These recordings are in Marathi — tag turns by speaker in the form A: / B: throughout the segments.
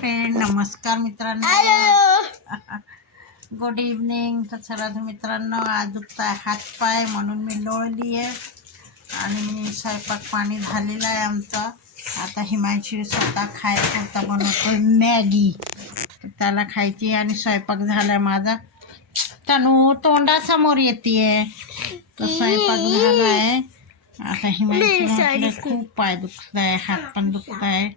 A: फ्रेंड नमस्कार मित्रांनो. गुड इव्हनिंग तर तर मित्रांनो आज दुखताय हातपाय म्हणून मी लोळली आहे. आणि स्वयंपाक पाणी झालेला आहे आमचा. आता हिमांशी स्वतः खायपुरता बनवतो मॅगी. तर त्याला खायची आणि स्वयंपाक झाला माझा. तनू तोंडासमोर येते तो स्वयंपाक झाला आहे आता हिमांशी खूप पाय दुखत आहे हात पण दुखत आहे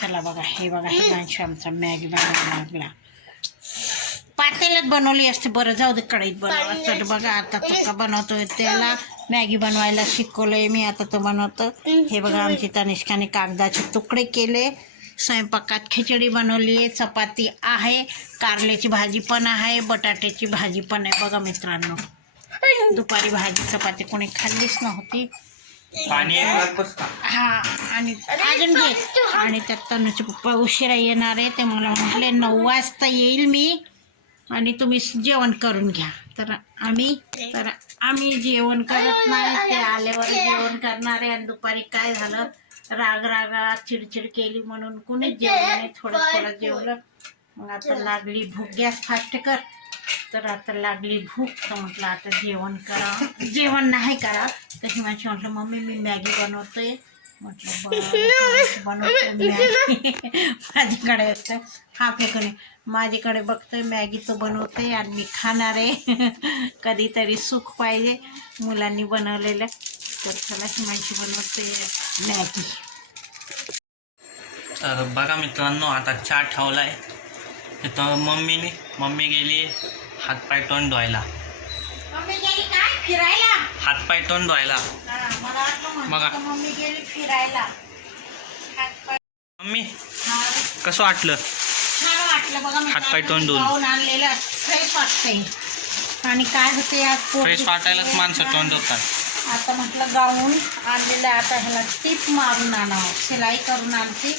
A: चला बघा हे बघा हिमांशू आमचा मॅगी बनवायला लागला पातेल्यात बनवली असते बरं जाऊ दे कढईत बनवलं तर बघा आता तो का बनवतोय त्याला? मॅगी बनवायला शिकवलंय मी आता तो बनवतो. हे बघा आमची तनिष्काने कागदाचे तुकडे केले. स्वयंपाकात खिचडी बनवली आहे चपाती आहे कारल्याची भाजी पण आहे बटाट्याची भाजी पण आहे. बघा मित्रांनो दुपारी भाजी चपाती कोणी खाल्लीच नव्हती. हा आणि अजून घे. आणि त्यात तनुचे पप्पा उशिरा येणार आहे ते मला म्हटले नऊ वाजता येईल मी आणि तुम्ही जेवण करून घ्या. तर आम्ही तर आम्ही जेवण करत नाही ते आल्यावर जेवण करणार आहे आणि दुपारी काय झालं? राग रागा चिडचिड केली म्हणून कुणीच जेवलं नाही थोडं थोडं जेवलं. मग आता लागली भूक. गॅस फास्ट कर. तर आता लागली भूक तर म्हटलं आता जेवण करा. जेवण नाही करा. तर हिमांशी म्हटलं मम्मी मी मॅगी बनवतोय. म्हटलं बरं, मॅगी माझ्याकडे असतं हा फेकणे माझ्याकडे बघतोय मॅगी तो बनवतोय आणि मी खाणार आहे. कधीतरी सुख पाहिजे मुलांनी बनवलेलं. तर चला हिमांशी बनवतोय मॅगी.
B: तर बघा मित्रांनो आता चहा ठेवलाय. तर मम्मीने मम्मी गेली हातपाय तोंड धुवायला. हातपाय तोंड धुवायला. बघा.
A: मम्मी
B: कसं वाटलं? हातपाय तोंड धुवून.
A: आणि काय होते आज
B: फ्रेश. वाटायलाच माणसं तोंड धुतात.
A: आता म्हटलं गाऊन आणलेलं. आता ह्याला टीप मारून आणावं शिलाई करून आणते.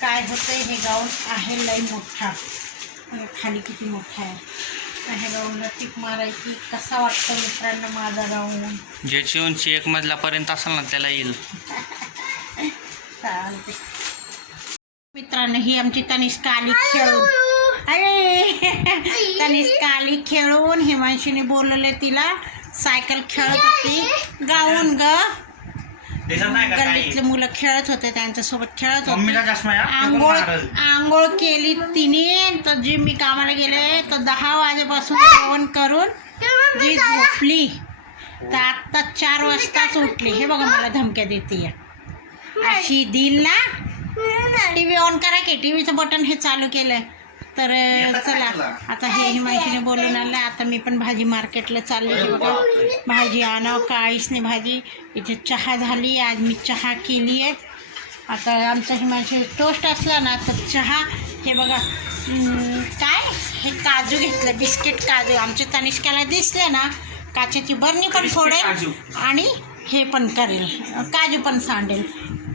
A: काय होतंय हे गाऊन आहे. लई मोठा. खाली किती मोठा आहे. मारायची. कसा वाटतो मित्रांनो माझा
B: ज्याची उंची एक मजल्यापर्यंत असेल ना त्याला येईल.
A: चालते मित्रांनो ही आमची तनिष्का आली खेळून. अरे! तनिष्का आली खेळून. हिमांशीने बोलवले तिला. सायकल खेळत होती. गाऊन ग. गल्लीतले मुलं खेळत होते त्यांच्यासोबत खेळत होते. आंघोळ आंघोळ केली तिने. तर जी मी कामाला गेले. तर दहा वाजेपासून जेवण करून जी झोपली. तर आत्ता चार वाजताच उठली. हे बघा मला धमक्या देते. अशी दिल ना. टी व्ही ऑन करा की टी व्हीचं बटन हे चालू केलंय. तर चला. आता हे हिमांशीने बोलून आलं आता मी पण भाजी मार्केटला चालली बघा. भाजी आणावं काहीच नाही भाजी. इथे चहा झाली. आज मी चहा केली आहे. आता आमचा हिमांशी टोस्ट असला ना तर चहा हे बघा. काय? हे काजू घेतलं. बिस्किट काजू. आमच्या तनिष्काला दिसले ना काचेची बरणी पण फोडेल आणि हे पण करेल. काजू पण सांडेल.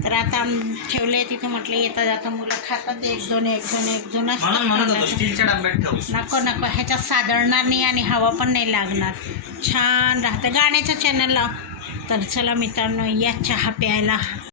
A: तर आता ठेवले तिथे म्हटलं येता जाता मुलं खातात. एक दोन एक दोन एक दोन नको नको ह्याच्यात सादळणार नाही आणि हवा पण नाही लागणार. छान राहतं. गाण्याचं चॅनल लाव तर चला मित्रांनो या चहा प्यायला.